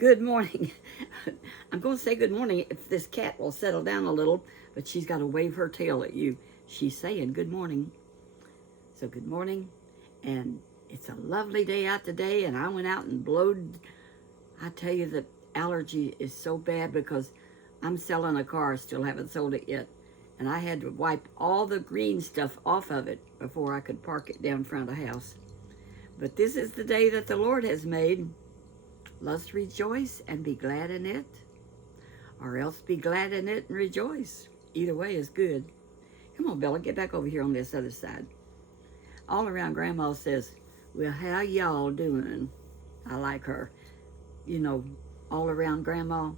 Good morning. I'm going to say good morning if this cat will settle down a little, but she's got to wave her tail at you. She's saying good morning. So good morning. And it's a lovely day out today, and I went out and blowed. I tell you, the allergy is so bad because I'm selling a car, still haven't sold it yet. And I had to wipe all the green stuff off of it before I could park it down front of the house. But this is the day that the Lord has made. Let's rejoice and be glad in it, or else be glad in it and rejoice. Either way is good. Come on, Bella, get back over here on this other side. All around Grandma says, well, how y'all doing? I like her. You know, all around Grandma,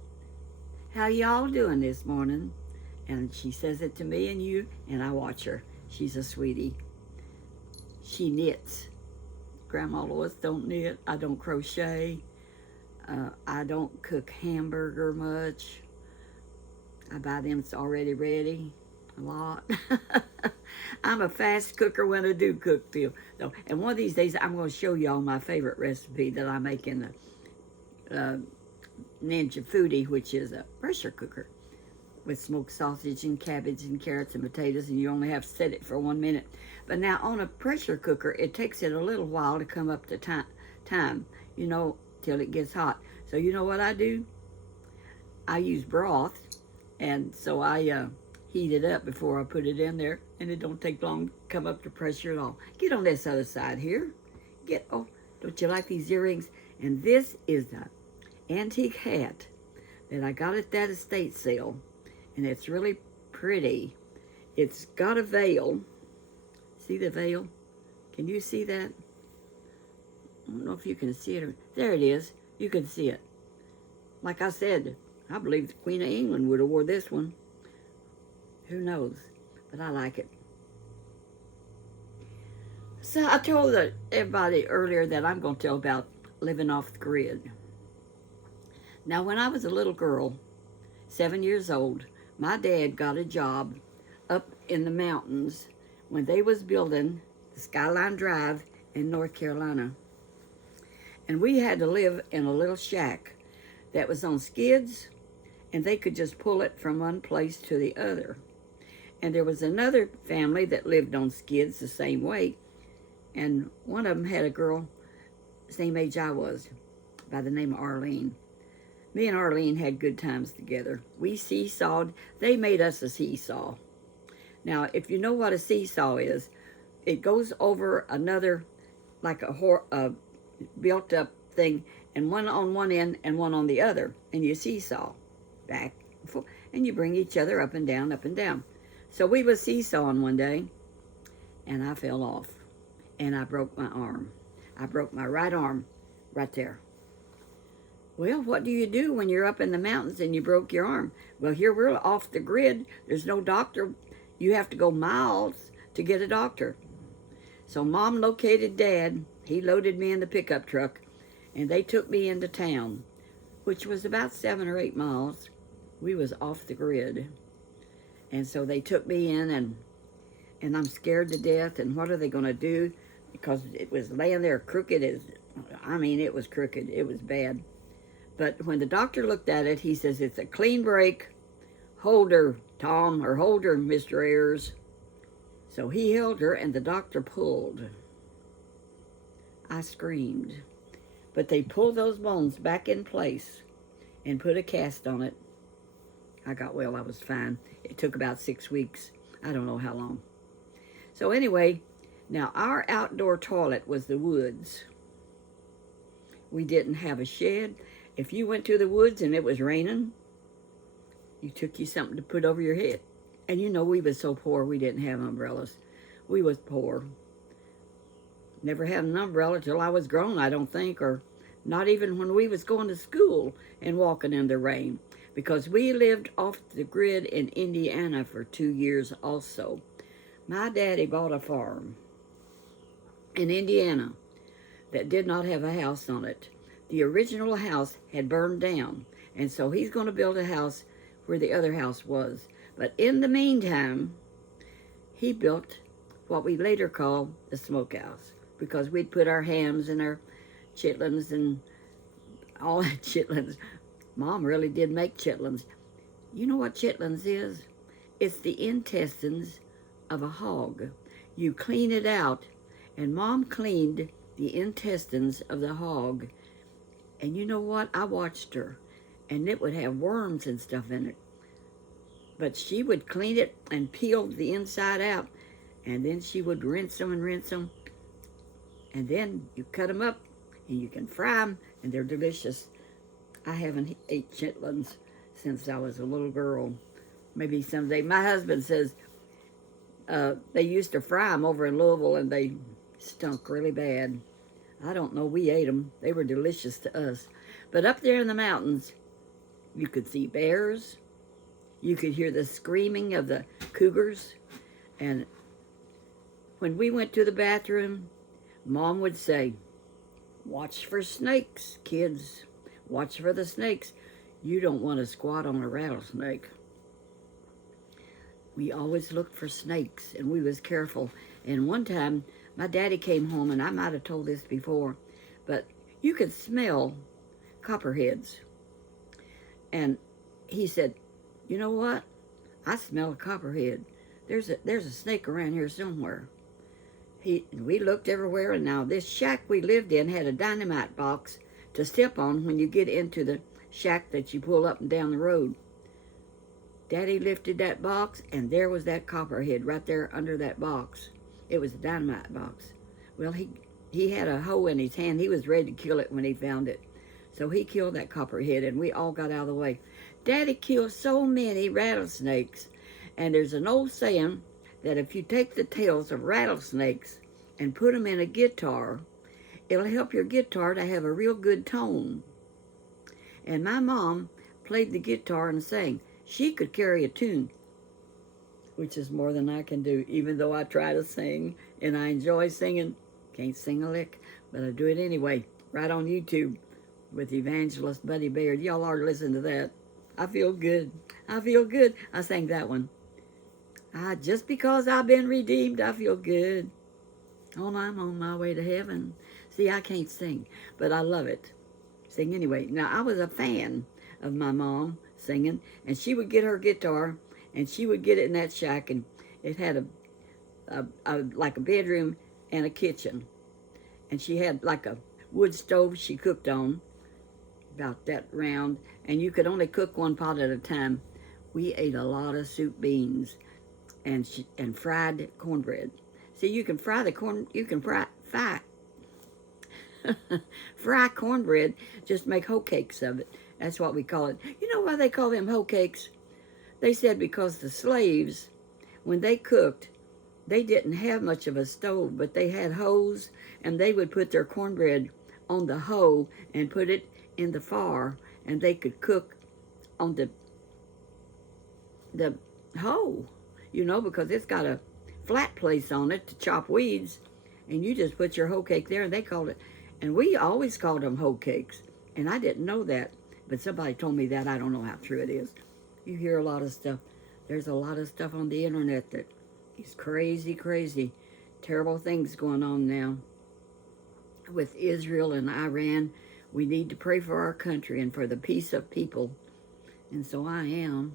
how y'all doing this morning? And she says it to me and you, and I watch her. She's a sweetie. She knits. Grandma Lois don't knit. I don't crochet. I don't cook hamburger much. I buy them it's already ready a lot. I'm a fast cooker when I do cook too. So, and one of these days I'm going to show y'all my favorite recipe that I make in the Ninja Foodie, which is a pressure cooker with smoked sausage and cabbage and carrots and potatoes, and you only have to set it for 1 minute. But now on a pressure cooker, it takes it a little while to come up to time, you know, till it gets hot. So you know what I do? I use broth, and so I heat it up before I put it in there, and it don't take long to come up to pressure at all. Get on this other side here. Oh, don't you like these earrings? And this is the antique hat that I got at that estate sale, and it's really pretty. It's got a veil. See the veil? Can you see that? I don't know if you can see it. There it is. You can see it. Like I said, I believe the Queen of England would have wore this one. Who knows? But I like it. So I told everybody earlier that I'm going to tell about living off the grid. Now, when I was a little girl, 7 years old, my dad got a job up in the mountains when they was building the Skyline Drive in North Carolina. And we had to live in a little shack that was on skids, and they could just pull it from one place to the other. And there was another family that lived on skids the same way, and one of them had a girl same age I was, by the name of Arlene. Me and Arlene had good times together. We seesawed. They made us a seesaw. Now, if you know what a seesaw is, it goes over another, like a built-up thing, and one on one end and one on the other, and you seesaw back and forth, and you bring each other up and down, up and down. So we was seesawing one day, and I fell off, and I broke my arm. I broke my right arm right there. Well, what do you do when you're up in the mountains and you broke your arm? Well, here we're off the grid. There's no doctor. You have to go miles to get a doctor. So Mom located Dad. He loaded me in the pickup truck, and they took me into town, which was about 7 or 8 miles. We was off the grid. And so they took me in, and I'm scared to death, and what are they going to do? Because it was laying there crooked it was crooked. It was bad. But when the doctor looked at it, he says, it's a clean break. Hold her, Tom, or hold her, Mr. Ayers. So he held her, and the doctor pulled. I screamed. But they pulled those bones back in place and put a cast on it. I got well. I was fine. It took about 6 weeks. I don't know how long. So anyway, now our outdoor toilet was the woods. We didn't have a shed. If you went to the woods and it was raining, you took you something to put over your head. And you know, we was so poor we didn't have umbrellas. We was poor. Never had an umbrella till I was grown, I don't think, or not even when we was going to school and walking in the rain, because we lived off the grid in Indiana for 2 years also. My daddy bought a farm in Indiana that did not have a house on it. The original house had burned down, and so he's going to build a house where the other house was. But in the meantime, he built what we later called the smokehouse, because we'd put our hams and our chitlins and all that chitlins. Mom really did make chitlins. You know what chitlins is? It's the intestines of a hog. You clean it out, and Mom cleaned the intestines of the hog. And you know what? I watched her, and it would have worms and stuff in it. But she would clean it and peel the inside out, and then she would rinse them and rinse them. And then you cut them up, and you can fry them, and they're delicious. I haven't ate chitlins since I was a little girl. Maybe someday. My husband says they used to fry them over in Louisville, and they stunk really bad. I don't know. We ate them. They were delicious to us. But up there in the mountains, you could see bears. You could hear the screaming of the cougars. And when we went to the bathroom, Mom would say, "Watch for snakes, kids. Watch for the snakes. You don't want to squat on a rattlesnake." We always looked for snakes, and we was careful. And one time, my daddy came home, and I might have told this before, but you could smell copperheads. And he said, "You know what? I smell a copperhead. There's a snake around here somewhere." We looked everywhere, and now this shack we lived in had a dynamite box to step on when you get into the shack that you pull up and down the road. Daddy lifted that box, and there was that copperhead right there under that box. It was a dynamite box. Well, he had a hoe in his hand. He was ready to kill it when he found it. So he killed that copperhead, and we all got out of the way. Daddy killed so many rattlesnakes, and there's an old saying that if you take the tails of rattlesnakes and put them in a guitar, it'll help your guitar to have a real good tone. And my mom played the guitar and sang. She could carry a tune, which is more than I can do, even though I try to sing, and I enjoy singing. Can't sing a lick, but I do it anyway, right on YouTube with Evangelist Buddy Baird. Y'all ought to listen to that. I feel good. I feel good. I sang that one. Just because I've been redeemed, I feel good. Oh, I'm on my way to heaven. See, I can't sing, but I love it. Sing anyway. Now, I was a fan of my mom singing, and she would get her guitar, and she would get it in that shack, and it had like a bedroom and a kitchen. And she had like a wood stove she cooked on, about that round, and you could only cook one pot at a time. We ate a lot of soup beans and fried cornbread. See, you can fry fry cornbread, just make hoe cakes of it. That's what we call it. You know why they call them hoe cakes? They said because the slaves, when they cooked, they didn't have much of a stove, but they had hoes, and they would put their cornbread on the hoe and put it in the fire, and they could cook on the hoe, because it's got a flat place on it to chop weeds, and you just put your hoe cake there, and they called it, and we always called them hoe cakes, and I didn't know that, but somebody told me that. I don't know how true it is. You hear a lot of stuff. There's a lot of stuff on the internet that is crazy, crazy, terrible things going on now with Israel and Iran. We need to pray for our country and for the peace of people, and so I am.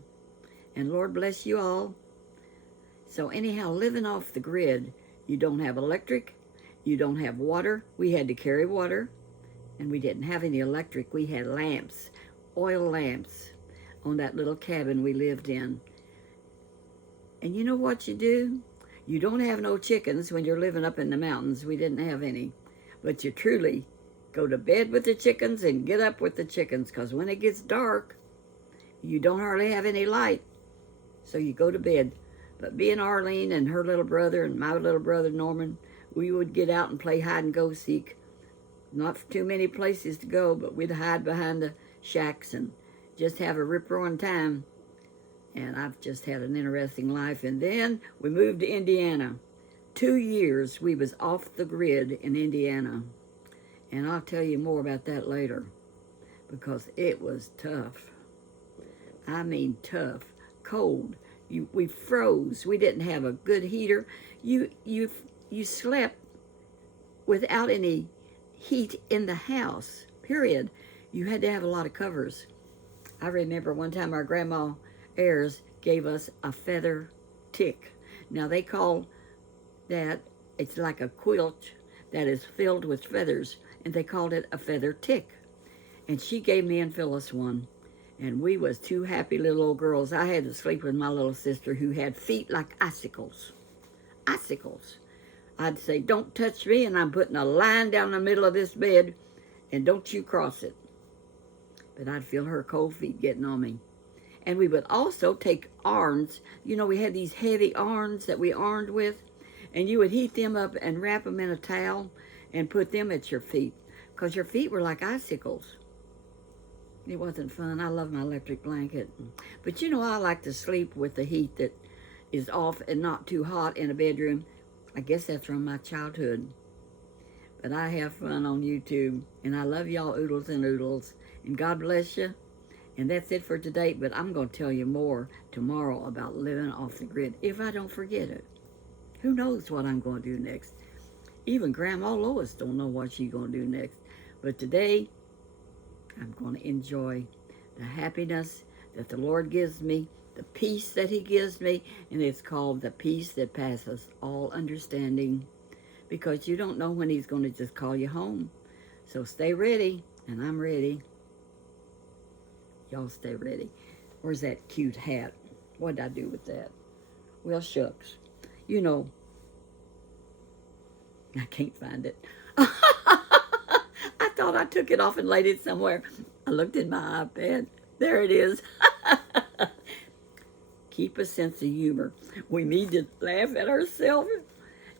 And Lord bless you all. So anyhow, living off the grid, you don't have electric, you don't have water. We had to carry water, and we didn't have any electric. We had lamps, oil lamps, on that little cabin we lived in. And you know what you do? You don't have no chickens when you're living up in the mountains. We didn't have any. But you truly go to bed with the chickens and get up with the chickens, because when it gets dark, you don't hardly have any light. So you go to bed. But being Arlene and her little brother and my little brother Norman, we would get out and play hide and go seek. Not too many places to go, but we'd hide behind the shacks and just have a rip-roaring time. And I've just had an interesting life. And then we moved to Indiana. 2 years we was off the grid in Indiana. And I'll tell you more about that later, because it was tough. I mean tough. Cold. We froze. We didn't have a good heater. You slept without any heat in the house, period. you had to have a lot of covers. I remember one time our grandma Ayers gave us a feather tick. Now they call that, it's like a quilt that is filled with feathers, and they called it a feather tick. And she gave me and Phyllis one, and we was two happy little old girls. I had to sleep with my little sister who had feet like icicles. Icicles. I'd say, don't touch me, and I'm putting a line down the middle of this bed, and don't you cross it. But I'd feel her cold feet getting on me. And we would also take arms. You know, we had these heavy arms that we armed with, and you would heat them up and wrap them in a towel and put them at your feet, because your feet were like icicles. It wasn't fun. I love my electric blanket. But you know, I like to sleep with the heat that is off and not too hot in a bedroom. I guess that's from my childhood. But I have fun on YouTube, and I love y'all oodles and oodles. And God bless you. And that's it for today, but I'm going to tell you more tomorrow about living off the grid, if I don't forget it. Who knows what I'm going to do next? Even Grandma Lois don't know what she's going to do next. But today, I'm going to enjoy the happiness that the Lord gives me, the peace that he gives me, and it's called the peace that passes all understanding, because you don't know when he's going to just call you home. So stay ready, and I'm ready. Y'all stay ready. Where's that cute hat? What did I do with that? Well, shucks. You know, I can't find it. I thought I took it off and laid it somewhere. I looked at my iPad. There it is. Keep a sense of humor. We need to laugh at ourselves.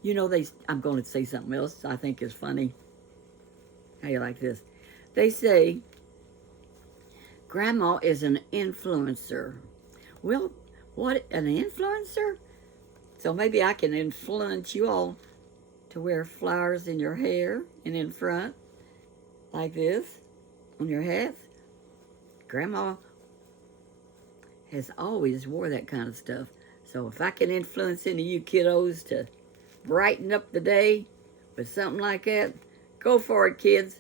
You know, I'm going to say something else I think is funny. How you like this? They say, Grandma is an influencer. Well, what, an influencer? So maybe I can influence you all to wear flowers in your hair and in front, like this, on your hats. Grandma has always wore that kind of stuff. So if I can influence any of you kiddos to brighten up the day with something like that, go for it, kids.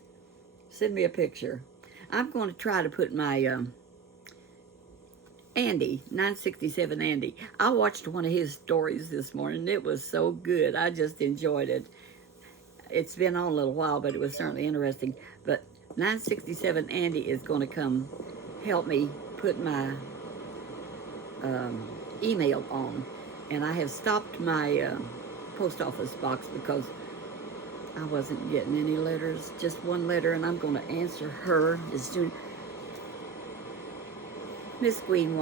Send me a picture. I'm going to try to put my Andy, 967 Andy. I watched one of his stories this morning. It was so good. I just enjoyed it. It's been on a little while, but it was certainly interesting. But 967 Andy is going to come help me put my email on. And I have stopped my post office box because I wasn't getting any letters, just one letter, and I'm going to answer her as soon. Miss Gwen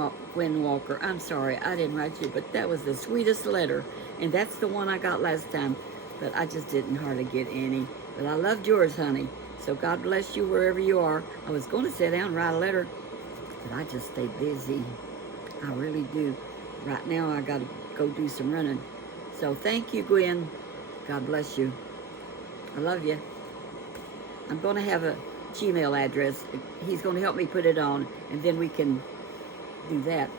Walker, I'm sorry, I didn't write you, but that was the sweetest letter, and that's the one I got last time, but I just didn't hardly get any. But I loved yours, honey, so God bless you wherever you are. I was going to sit down and write a letter, but I just stay busy. I really do. Right now, I got to go do some running. So thank you, Gwen. God bless you. I love you. I'm going to have a Gmail address. He's going to help me put it on, and then we can do that.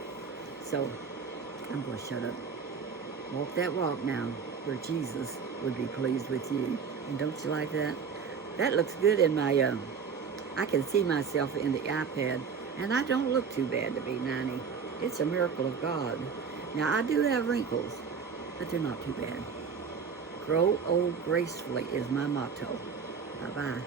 So I'm going to shut up. Walk that walk now, where Jesus would be pleased with you. And don't you like that? That looks good in my, I can see myself in the iPad, and I don't look too bad to be 90. It's a miracle of God. Now, I do have wrinkles, but they're not too bad. Grow old gracefully is my motto. Bye-bye.